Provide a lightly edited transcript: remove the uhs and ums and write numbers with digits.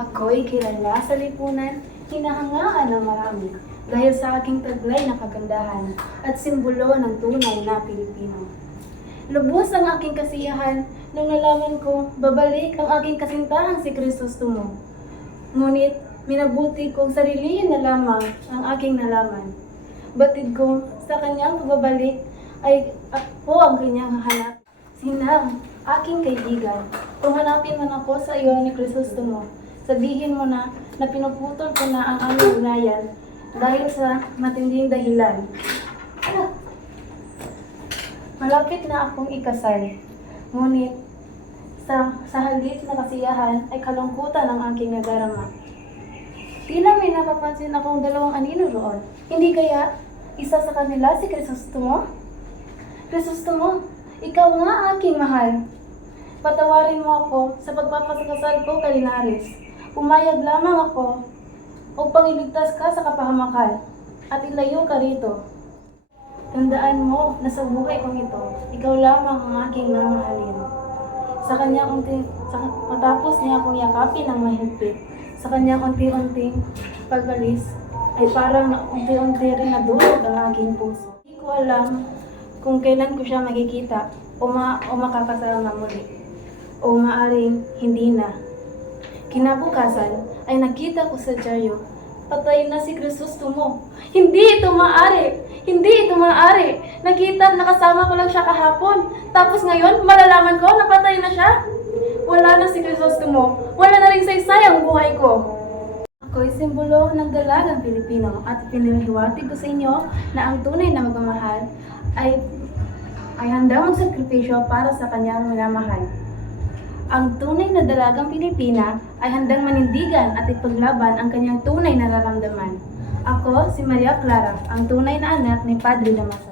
Ako'y kilala sa lipunan, hinahangaan ng marami dahil sa aking taglay na kagandahan at simbolo ng tunay na Pilipino. Lubos ang aking kasiyahan nang nalaman ko babalik ang aking kasintahang si Crisostomo. Ngunit minabuti kong sarilihin na lamang ang aking nalaman. Batid ko sa kanyang pagbabalik ay ako ang kanyang hanap. Sinang, aking kaibigan, kung hanapin man ako sa iyo ni Crisostomo, sabihin mo na pinuputol ko na ang aming ugnayan dahil sa matinding dahilan. Malapit na akong ikasal, ngunit sa halip na kasiyahan ay kalungkutan ang aking nadarama. Tila may napapansin akong dalawang anino roon. Hindi kaya isa sa kanila si Crisostomo? Crisostomo, ikaw nga aking mahal. Patawarin mo ako sa pagpapasakasal ko kay Linares. Pumayag lamang ako upang iligtas ka sa kapahamakan at ilayo ka rito. Tandaan mo na sa buhay kong ito, ikaw lamang ang aking mamahalin. Matapos niya akong yakapin ng mahigpit, sa kanyang unti-unting pag-alis, ay parang unti-unti rin nadulog ang aking puso. Hindi ko alam kung kailan ko siya makikita o makakasama muli, o maaring hindi na. Kinabukasan ay nakita ko sa dyaryo, patay na si Crisostomo. Hindi ito maaari! Hindi ito maaari! Nakasama ko lang siya kahapon. Tapos ngayon, malalaman ko na patay na siya. Wala na si Crisostomo. Wala na rin saysay ang buhay ko. Ako'y simbolo ng dalagang Pilipino at pinihiwatig ko sa inyo na ang tunay na magmamahal ay handang magsakripisyo para sa kanyang minamahal. Ang tunay na dalagang Pilipina ay handang manindigan at ipaglaban ang kanyang tunay na nararamdaman. Ako, si Maria Clara, ang tunay na anak ni Padre Damaso.